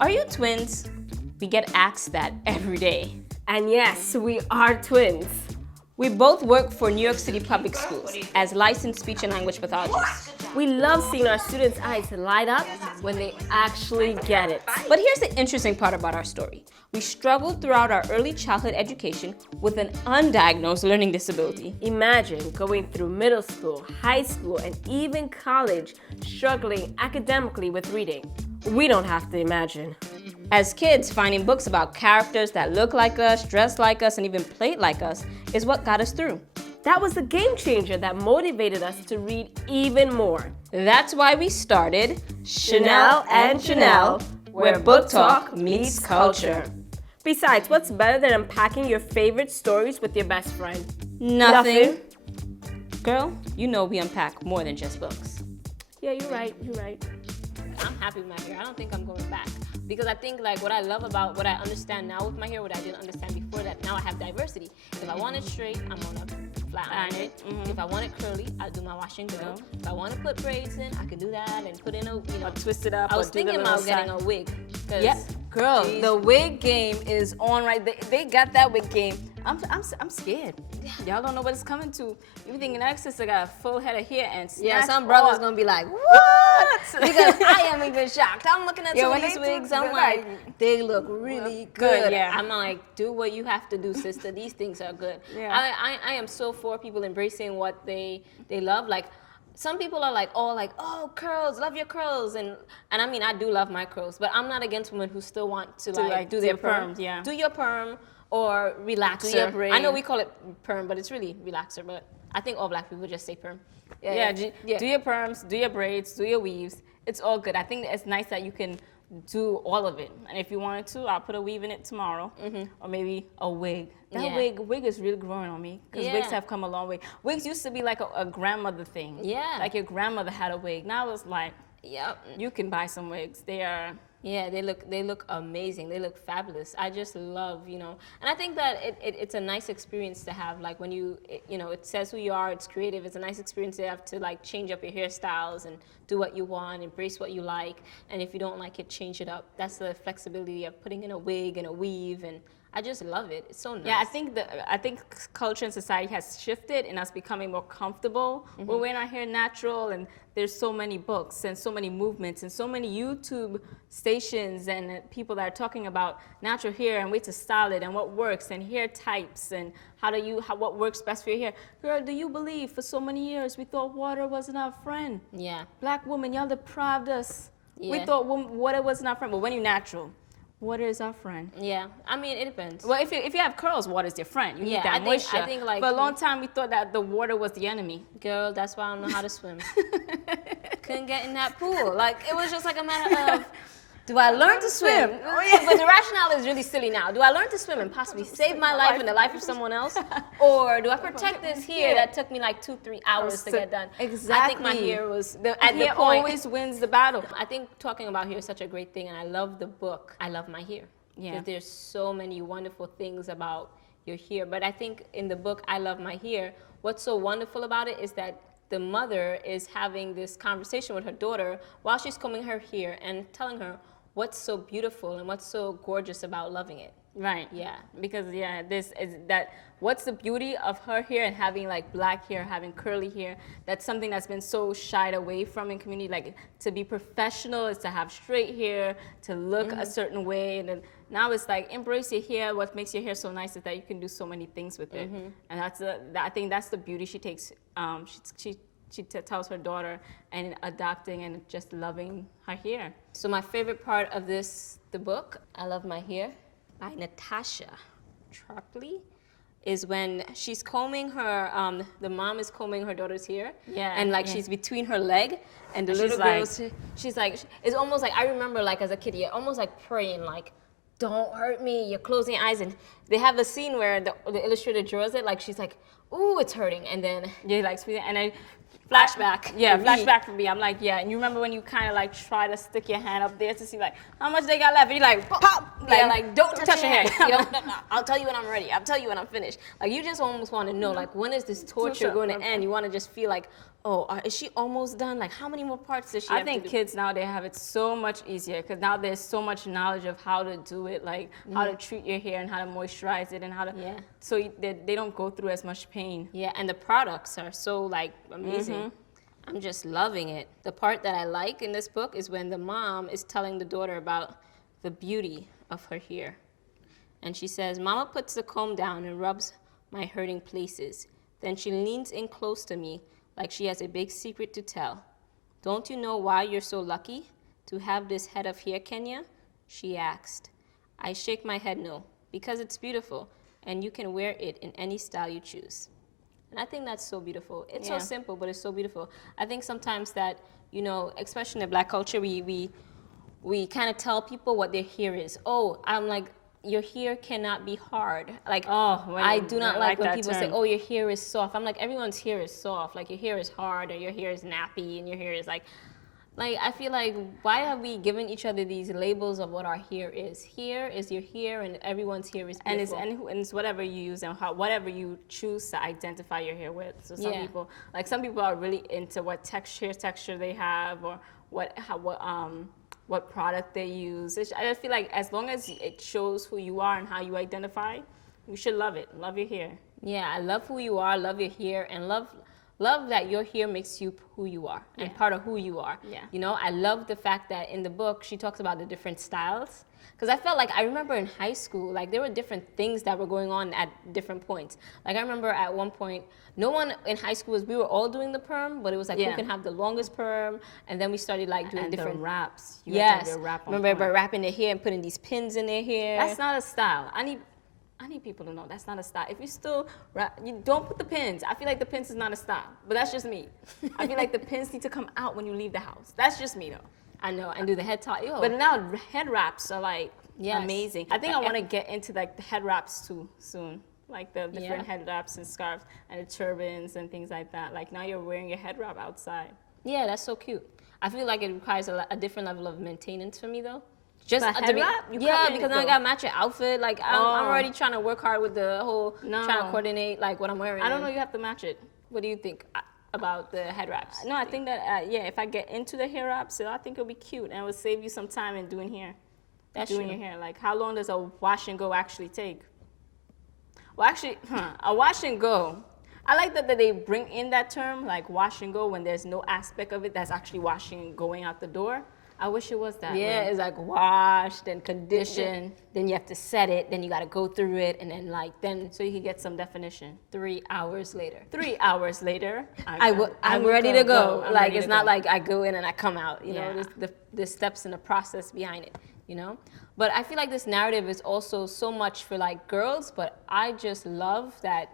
Are you twins? We get asked that every day. And yes, we are twins. We both work for New York City public schools as licensed speech and language pathologists. We love seeing our students' eyes light up when they actually get it. But here's the interesting part about our story. We struggled throughout our early childhood education with an undiagnosed learning disability. Imagine going through middle school, high school, and even college struggling academically with reading. We don't have to imagine. As kids, finding books about characters that look like us, dress like us, and even played like us is what got us through. That was the game changer that motivated us to read even more. That's why we started Shenelle and Gennelle, where book talk meets culture. Besides, what's better than unpacking your favorite stories with your best friend? Nothing. Girl, you know we unpack more than just books. Yeah, you're right. I'm happy with my hair. I don't think I'm going back. Because I think like what I love about what I understand now with my hair, what I didn't understand before, that now I have diversity. If I want it straight, I'm gonna flat iron it. If I want it curly, I'll do my wash and go. If I want to put braids in, I can do that and put in a, Or twist it up. I was thinking about getting a wig. Yep. Girl, the wig game is on right. They got that wig game. I'm scared. Y'all don't know what it's coming to. You be thinking that sister got a full head of hair and Yeah, snatch some brother's off. gonna be like, what? Because I am even shocked. I'm looking at some of when these they wigs, do- I'm they're like, like, they look really good, good. yeah. I'm like, do what you have to do, sister. These things are good. Yeah. I am so for people embracing what they love. Like, some people are like, oh, curls, love your curls. And I mean, I do love my curls, but I'm not against women who still want to like do their their perms, yeah. Do your perm or relaxer. Do your braid. I know we call it perm, but it's really relaxer, but I think all black people just say perm. Do your perms, do your braids, do your weaves. It's all good. I think it's nice that you can do all of it. And if you wanted to, I'll put a weave in it tomorrow, or maybe a wig. That wig is really growing on me because wigs have come a long way. Wigs used to be like a grandmother thing. Yeah. Like your grandmother had a wig. Now it's like, Yep. you can buy some wigs. They are. Yeah, they look amazing. They look fabulous. I just love, and I think that it's a nice experience to have. Like when it says who you are. It's creative. It's a nice experience to have to like change up your hairstyles and do what you want, embrace what you like. And if you don't like it, change it up. That's the flexibility of putting in a wig and a weave, and I just love it. It's so nice. Yeah, I think culture and society has shifted in us becoming more comfortable with wearing our hair natural, and there's so many books and so many movements and so many YouTube stations and people that are talking about natural hair and ways to style it and what works and hair types and what works best for your hair. Girl, do you believe for so many years we thought water wasn't our friend? Yeah. Black women, y'all deprived us. We Yeah. thought water wasn't our friend, but when you're natural, water is our friend. Yeah. I mean, it depends. Well, if you have curls, water's your friend. You need Yeah, that I think- moisture. I think, like, for a long time, we thought that the water was the enemy. Girl, that's why I don't know how to swim. Couldn't get in that pool. Like, it was just like a matter of, do I learn to swim? But the rationale is really silly now. Do I learn to swim and possibly save my life and the life of someone else? Or do I protect this hair that took me like 2-3 hours to get done? Exactly. I think my hair was at the hair point. always wins the battle. I think talking about hair is such a great thing, and I love the book. I love my hair. Yeah. Because there's so many wonderful things about your hair. But I think in the book, I Love My Hair, what's so wonderful about it is that the mother is having this conversation with her daughter while she's combing her hair and telling her what's so beautiful and what's so gorgeous about loving it. Right. Yeah. Because this is that. What's the beauty of her hair and having like black hair, having curly hair? That's something that's been so shied away from in community. Like to be professional is to have straight hair, to look a certain way, and then now it's like embrace your hair. What makes your hair so nice is that you can do so many things with it, and I think that's the beauty she takes. She tells her daughter and adopting and just loving her hair. So my favorite part of the book, I Love My Hair, by Natasha Tarpley, is when she's combing her, the mom is combing her daughter's hair. Yeah, And like yeah. she's between her leg and the little girl, she's like, it's almost like, I remember like as a kid, you're almost like praying like, don't hurt me, you're closing your eyes. And they have a scene where the illustrator draws it, like she's like, ooh, it's hurting. And then Yeah, like sweet. And Flashback. Yeah, for me. flashback for me. I'm like, yeah. And you remember when you kind of like try to stick your hand up there to see like how much they got left, and you're like, pop. Yeah, like don't touch your hand. hair. I'll tell you when I'm ready. I'll tell you when I'm finished. Like you just almost want to know, like when is this torture going to end? You want to just feel like, oh, is she almost done? Like how many more parts does she have I think to do? kids nowadays have it so much easier because now there's so much knowledge of how to do it, like how to treat your hair and how to moisturize it and how to. Yeah. So they don't go through as much pain. Yeah, and the products are so like amazing. I'm just loving it. The part that I like in this book is when the mom is telling the daughter about the beauty of her hair. And she says, Mama puts the comb down and rubs my hurting places. Then she leans in close to me like she has a big secret to tell. Don't you know why you're so lucky to have this head of hair, Kenya? She asked. I shake my head no, because it's beautiful and you can wear it in any style you choose. And I think that's so beautiful. It's so simple, but it's so beautiful. I think sometimes that, you know, especially in the Black culture, we kind of tell people what their hair is. Oh, I'm like, your hair cannot be hard. Like, I do not like when people say, oh, your hair is soft. I'm like, everyone's hair is soft. Like, your hair is hard, or your hair is nappy, and your hair is like, I feel like, why have we given each other these labels of what our hair is? Hair is your hair, and everyone's hair is beautiful. And it's whatever you use and whatever you choose to identify your hair with. So some people are really into what hair texture they have or what product they use. I feel like as long as it shows who you are and how you identify, you should love it. Love your hair. Yeah, I love who you are, love your hair, and love that your hair makes you who you are and part of who you are. Yeah. You know, I love the fact that in the book she talks about the different styles. Because I felt like, I remember in high school, like there were different things that were going on at different points. Like I remember at one point, no one in high school we were all doing the perm, but it was like who can have the longest perm, and then we started like doing different the wraps. Yes. Remember wrapping their hair and putting these pins in their hair. That's not a style. I need people to know that's not a style. If you still you don't put the pins. I feel like the pins is not a style, but that's just me. I feel like the pins need to come out when you leave the house. That's just me though. I know, and do the head tie. But now head wraps are like amazing. I think I want to get into like the head wraps too soon. Like the different head wraps and scarves and the turbans and things like that. Like now you're wearing your head wrap outside. Yeah, that's so cute. I feel like it requires a different level of maintenance for me though. Just the head wrap? Because now I gotta match your outfit. Like I'm already trying to work hard with the whole trying to coordinate like what I'm wearing. I don't know. You have to match it. What do you think about the head wraps? No, I think that if I get into the hair wraps, I think it'll be cute and it will save you some time in doing hair. That's doing true. your hair. Like how long does a wash and go actually take? Well, actually, a wash and go. I like that they bring in that term like wash and go when there's no aspect of it that's actually washing and going out the door. I wish it was that way. Yeah, it's like wash, then condition, then you have to set it, then you got to go through it, and then so you can get some definition. 3 hours later. 3 hours later, I'm ready to go. Like it's not like I go in and I come out. You know, the steps and the process behind it. You know, but I feel like this narrative is also so much for like girls. But I just love that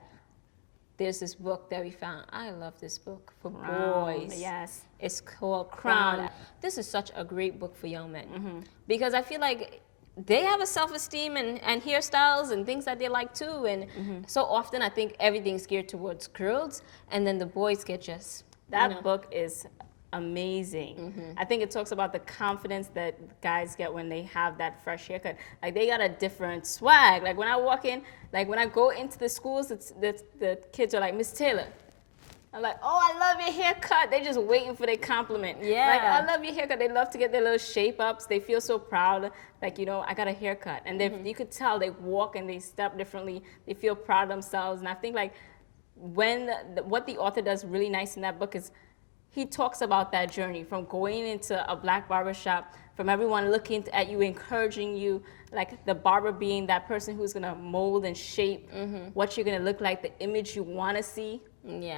there's this book that we found. I love this book for boys. Yes. It's called Crown. This is such a great book for young men because I feel like they have a self-esteem and hairstyles and things that they like too. And so often I think everything's geared towards girls and then the boys get just... That book is amazing. I think it talks about the confidence that guys get when they have that fresh haircut. Like they got a different swag. Like when I walk in, like when I go into the schools, the kids are like, Miss Taylor. I'm like, oh, I love your haircut. They're just waiting for their compliment. Yeah. Like, I love your haircut. They love to get their little shape ups. They feel so proud. Like, you know, I got a haircut. And you could tell they walk and they step differently. They feel proud of themselves. And I think like what the author does really nice in that book is he talks about that journey from going into a black barbershop, from everyone looking at you, encouraging you, like the barber being that person who's gonna mold and shape what you're gonna look like, the image you wanna see,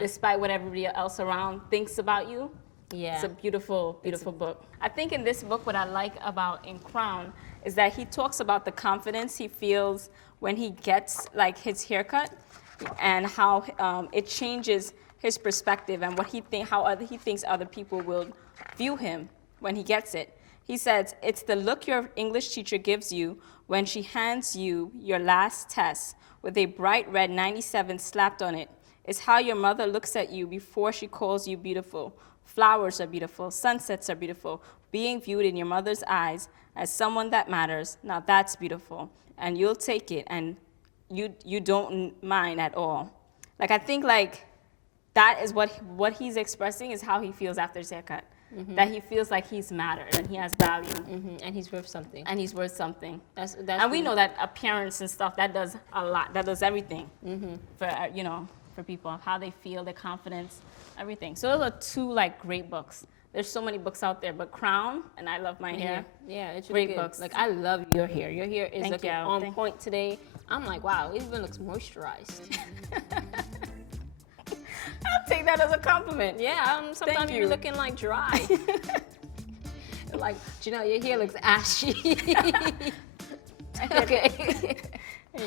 despite what everybody else around thinks about you. Yeah. It's a beautiful, beautiful book. I think in this book, what I like about in Crown is that he talks about the confidence he feels when he gets like his haircut and how it changes his perspective and what he he thinks other people will view him when he gets it. He says, it's the look your English teacher gives you when she hands you your last test with a bright red 97 slapped on it. is how your mother looks at you before she calls you beautiful. Flowers are beautiful. Sunsets are beautiful. Being viewed in your mother's eyes as someone that matters, now that's beautiful. And you'll take it, and you don't mind at all. Like, I think, like, that is what he's expressing is how he feels after his haircut. That he feels like he's mattered and he has value. And he's worth something. And he's worth something. That's And we know that appearance and stuff, that does a lot. That does everything for, you know, for people, how they feel, their confidence, everything. So those are two, like, great books. There's so many books out there, but Crown and I Love My Hair. Yeah, it's really Great good. books. Like, I love your hair. Your hair is Thank looking you. on point today. I'm like, wow, it even looks moisturized. I'll take that as a compliment. Yeah, sometimes you. you're looking like dry. Like, Janelle, your hair looks ashy. Okay.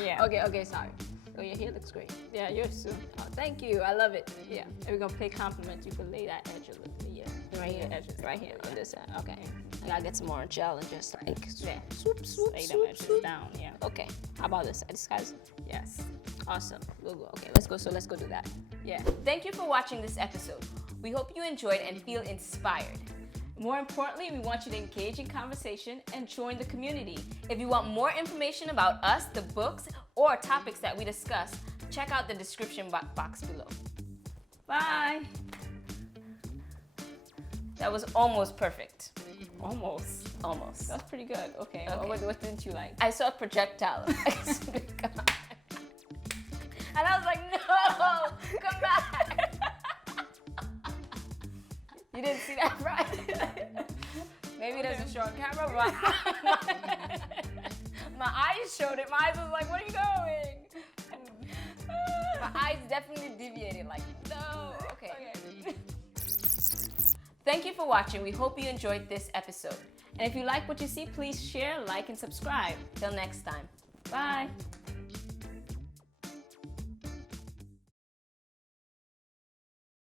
Yeah. Okay, sorry. Oh, your hair looks great. Yeah, yours too. Oh, thank you. I love it. Yeah. If we're gonna pay compliments, you can lay that edge a little bit. Yeah. Right here, edges. right here on this side. Okay. I gotta get some more gel and just like Yeah. swoop, swoop, Lay them swoop, edges swoop. down. Yeah. Okay. How about this? This guy's Yes. awesome. We'll go. Okay, let's go. So let's go do that. Yeah. Thank you for watching this episode. We hope you enjoyed and feel inspired. More importantly, we want you to engage in conversation and join the community. If you want more information about us, the books, or topics that we discuss, check out the description box below. Bye. That was almost perfect. Almost. Almost. That's pretty good. Okay. Okay. What didn't you like? I saw a projectile. And I was like, no, come back. You didn't see that, right? Maybe it doesn't show on camera, but my eyes showed it. My eyes was like, where are you going? My eyes definitely deviated, like, no. Okay. Thank you for watching. We hope you enjoyed this episode. And if you like what you see, please share, like, and subscribe. Till next time. Bye.